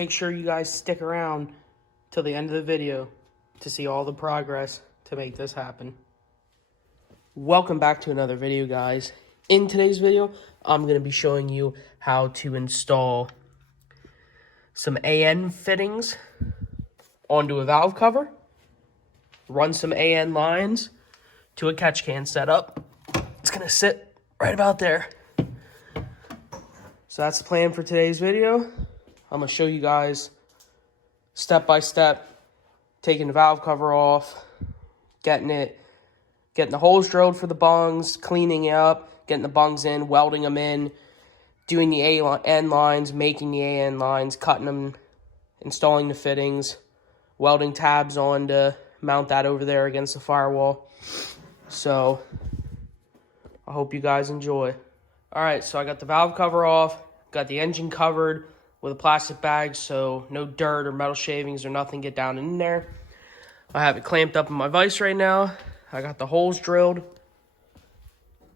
make sure you guys stick around till the end of the video to see all the progress to make this happen. Welcome back to another video, guys. In today's video, I'm going to be showing you how to install some AN fittings onto a valve cover, run some AN lines to a catch can setup. It's going to sit right about there. So that's the plan for today's video. I'm going to show you guys step by step, taking the valve cover off, getting the holes drilled for the bungs, cleaning it up, getting the bungs in, welding them in, doing the AN lines, making the AN lines, cutting them, installing the fittings, welding tabs on to mount that over there against the firewall. So I hope you guys enjoy. All right, so I got the valve cover off, got the engine covered with a plastic bag so no dirt or metal shavings or nothing get down in there. I have it clamped up in my vise right now. I got the holes drilled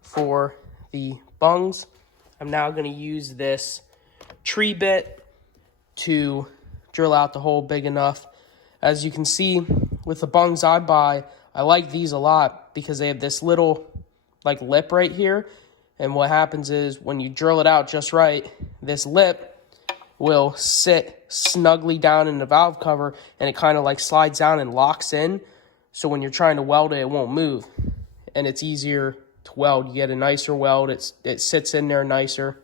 for the bungs. I'm now going to use this tree bit to drill out the hole big enough. As you can see, with the bungs I buy, I like these a lot because they have this little like lip right here. And what happens is when you drill it out just right, this lip will sit snugly down in the valve cover and it kind of like slides down and locks in. So when you're trying to weld it, it won't move. And it's easier to weld. You get a nicer weld. It sits in there nicer.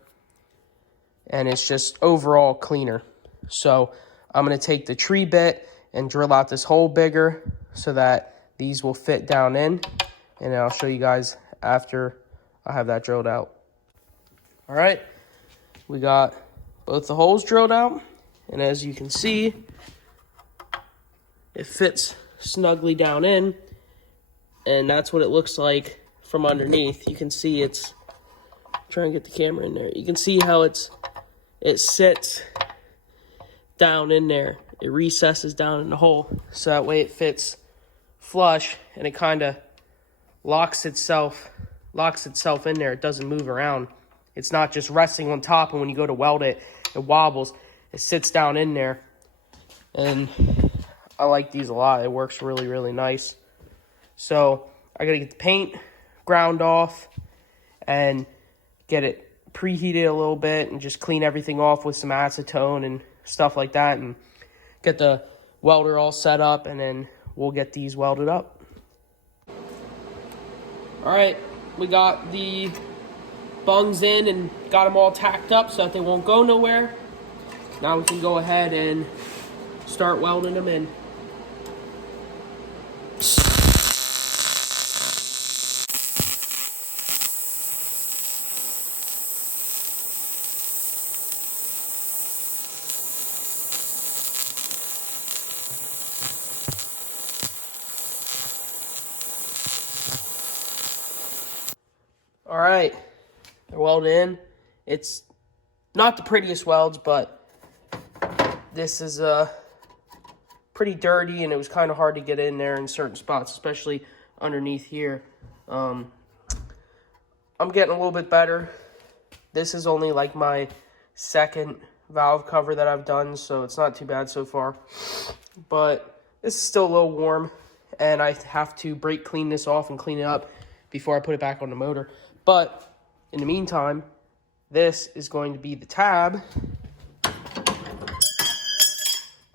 And it's just overall cleaner. So I'm going to take the tree bit and drill out this hole bigger so that these will fit down in. And I'll show you guys after I have that drilled out. All right, we got both the holes drilled out, and as you can see, it fits snugly down in, and that's what it looks like from underneath. You can see it's, try and get the camera in there. You can see how it sits down in there. It recesses down in the hole, so that way it fits flush, and it kind of locks itself in there. It doesn't move around. It's not just resting on top, and when you go to weld it, it wobbles. It sits down in there, and I like these a lot. It works really, really nice. So I gotta get the paint ground off and get it preheated a little bit and just clean everything off with some acetone and stuff like that, and get the welder all set up, and then we'll get these welded up. All right, we got the bungs in and got them all tacked up so that they won't go nowhere. Now we can go ahead and start welding them in. All right, they're welded in. It's not the prettiest welds, but this is pretty dirty, and it was kind of hard to get in there in certain spots, especially underneath here. I'm getting a little bit better. This is only like my second valve cover that I've done, so it's not too bad so far. But this is still a little warm, and I have to brake clean this off and clean it up before I put it back on the motor. But in the meantime, this is going to be the tab.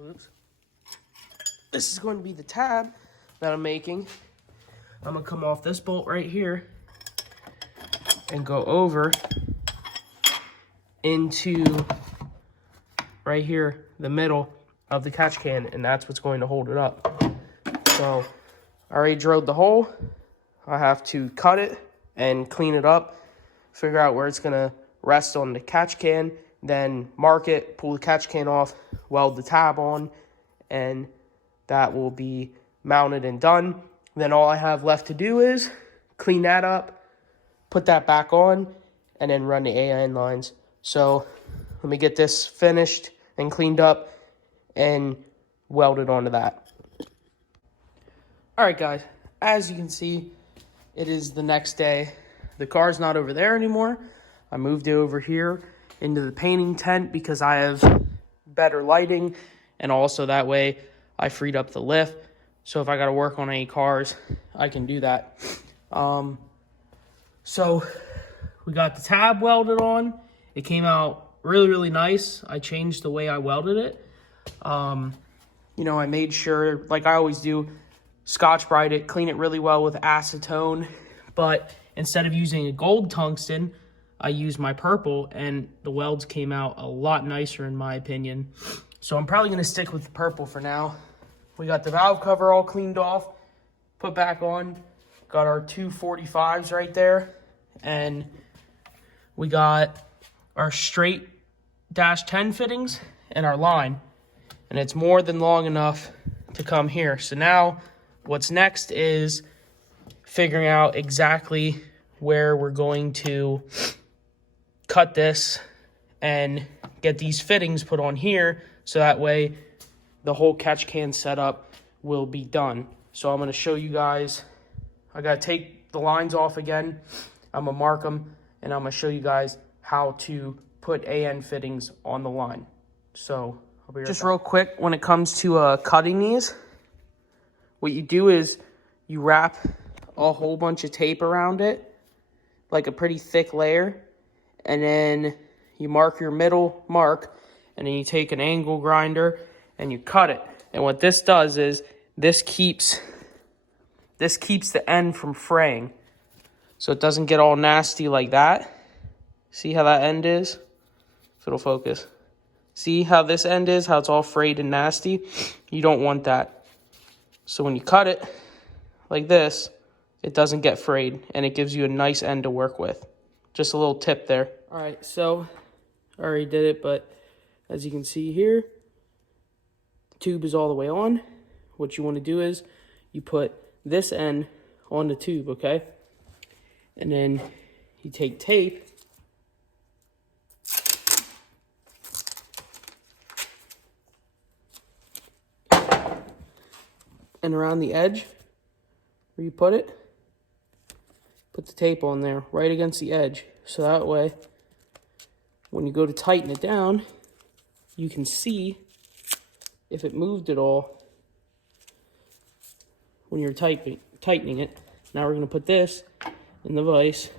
Oops. This is going to be the tab that I'm making. I'm going to come off this bolt right here and go over into right here, the middle of the catch can, and that's what's going to hold it up. So I already drilled the hole. I have to cut it and clean it up, figure out where it's going to rest on the catch can, then mark it, pull the catch can off, weld the tab on, and that will be mounted and done. Then all I have left to do is clean that up, put that back on, and then run the AN lines. So let me get this finished and cleaned up and welded onto that. All right, guys, as you can see, it is the next day. The car's not over there anymore. I moved it over here into the painting tent because I have better lighting, and also that way I freed up the lift. So if I got to work on any cars, I can do that. So we got the tab welded on. It came out really, really nice. I changed the way I welded it. You know, I made sure, like I always do, Scotch-Brite it, clean it really well with acetone. But instead of using a gold tungsten, I used my purple, and the welds came out a lot nicer in my opinion. So I'm probably going to stick with the purple for now. We got the valve cover all cleaned off, put back on. Got our 245s right there. And we got our straight -10 fittings and our line. And it's more than long enough to come here. So now what's next is figuring out exactly where we're going to cut this and get these fittings put on here, so that way the whole catch can setup will be done. So I'm going to show you guys. I got to take the lines off again. I'm going to mark them, and I'm going to show you guys how to put AN fittings on the line. So I'll be right back. Real quick, when it comes to cutting these, what you do is you wrap a whole bunch of tape around it, like a pretty thick layer, and then you mark your middle mark, and then you take an angle grinder and you cut it. And what this does is this keeps the end from fraying, so it doesn't get all nasty like that. See how that end is? If it'll focus. See how this end is, how it's all frayed and nasty? You don't want that. So when you cut it like this, it doesn't get frayed, and it gives you a nice end to work with. Just a little tip there. All right, so I already did it, but as you can see here, the tube is all the way on. What you want to do is you put this end on the tube, okay? And then you take tape and around the edge where you put it, put the tape on there right against the edge, so that way when you go to tighten it down, you can see if it moved at all when you're tightening it. Now we're going to put this in the vise.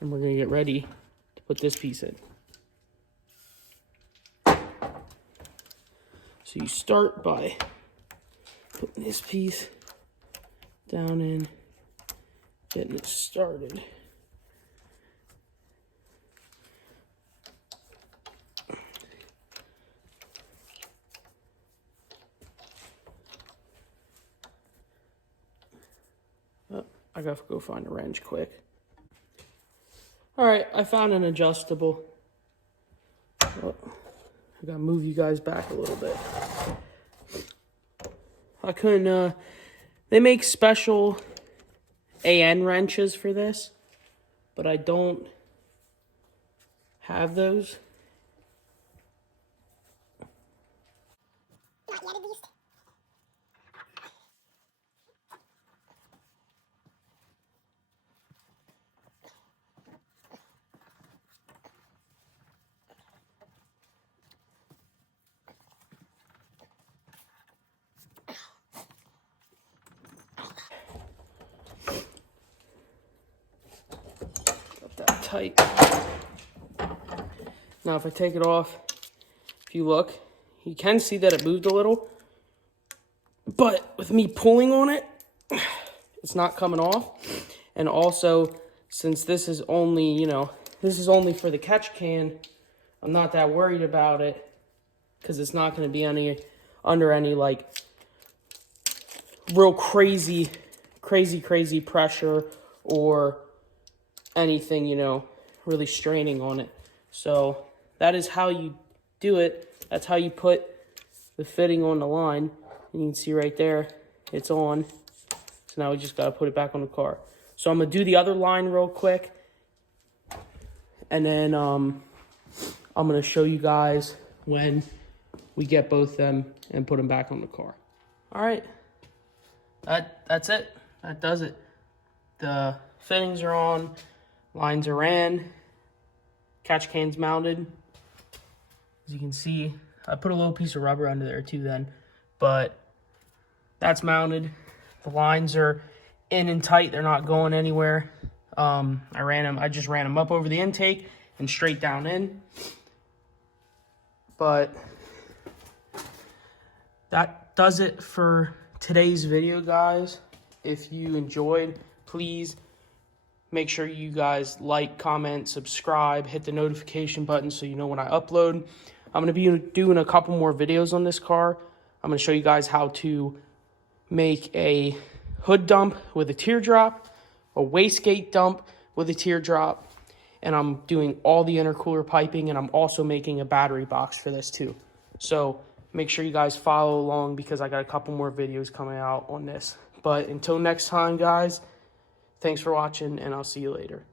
And we're going to get ready to put this piece in. So you start by putting this piece down in, getting it started. Oh, I gotta go find a wrench quick. All right, I found an adjustable. Oh, I gotta move you guys back a little bit. I couldn't, they make special AN wrenches for this, but I don't have those. That tight. Now if I take it off, if you look, you can see that it moved a little, but with me pulling on it, it's not coming off. And also, since this is only, you know, this is only for the catch can, I'm not that worried about it, because it's not going to be under any like real crazy pressure or anything, you know, really straining on it. So that is how you do it. That's how you put the fitting on the line. And you can see right there, it's on. So now we just got to put it back on the car. So I'm going to do the other line real quick. And then I'm going to show you guys when we get both of them and put them back on the car. All right. That's it. That does it. The fittings are on. Lines are in. catch can's mounted. As you can see, I put a little piece of rubber under there too then, but that's mounted. The lines are in and tight. They're not going anywhere. I just ran them up over the intake and straight down in. But that does it for today's video, guys. If you enjoyed, please make sure you guys like, comment, subscribe, hit the notification button so you know when I upload. I'm going to be doing a couple more videos on this car. I'm going to show you guys how to make a hood dump with a teardrop, a wastegate dump with a teardrop, and I'm doing all the intercooler piping, and I'm also making a battery box for this too. So make sure you guys follow along because I got a couple more videos coming out on this. But until next time, guys, thanks for watching, and I'll see you later.